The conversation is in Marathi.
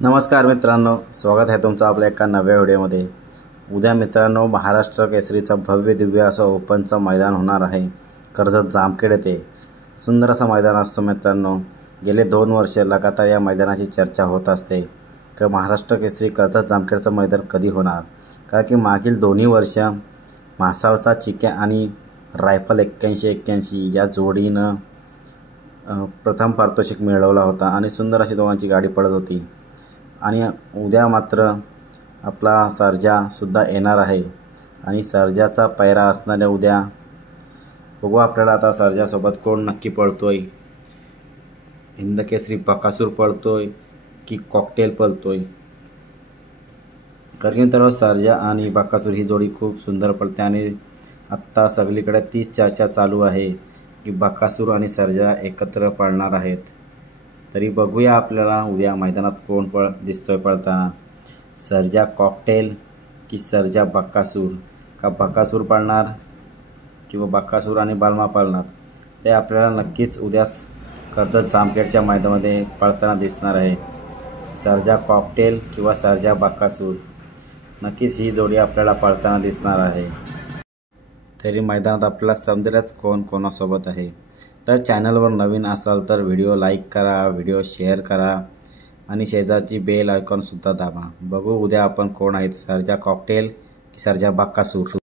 नमस्कार मित्रांनो, स्वागत आहे तुमचं आपल्या एका नव्या व्हिडिओमध्ये। उद्या मित्रांनो महाराष्ट्र केसरीचं भव्य दिव्य असं ओपनचं मैदान होणार आहे कर्जत जामखेड येथे। सुंदर असं मैदान असतं मित्रांनो। गेले 2 वर्ष लगातार या मैदानाची चर्चा होत असते की महाराष्ट्र केसरी कर्जत जामखेडचं मैदान कधी होणार, कारण की मागील दोन्ही वर्ष म्हासाळचा चिक्या आणि रायफल 81-81 या जोडीनं प्रथम पारितोषिक मिळवला होता आणि सुंदर अशी दोघांची गाडी पडत होती। आणि उद्या मात्र आपला सर्जा सुद्धा येणार आहे आणि सर्जाचा पैरा असणाऱ्या उद्या बघू आपल्याला आता सर्जासोबत कोण नक्की पळतोय। हिंदकेसरी बकासूर पळतोय की कॉकटेल पळतोय, कारण तर सर्जा आणि बकासूर ही जोडी खूप सुंदर पळते आणि आत्ता सगळीकडे तीच चर्चा चालू आहे की बकासूर आणि सर्जा एकत्र पळणार आहेत। तरी बघूया आपल्याला उद्या मैदानात कोण दिसतोय पळताना, सर्जा कॉकटेल की सर्जा बकासूर, का बकासूर पळणार किंवा बकासूर आणि बालमा पळणार, ते आपल्याला नक्कीच उद्याच कर्जत जामखेडच्या मैदानामध्ये पळताना दिसणार आहे। सर्जा कॉकटेल किंवा सर्जा बकासूर, नक्कीच ही जोडी आपल्याला पळताना दिसणार आहे। तरी मैदानात आपल्याला समजेलच कोण कोणासोबत आहे। तर चॅनलवर नवीन असाल तर व्हिडिओ लाईक करा, व्हिडिओ शेअर करा आणि शेजारची बेल आयकॉनसुद्धा दाबा। बघू उद्या आपण कोण आहेत, सर्जा कॉकटेल की सर्जा बकासूर।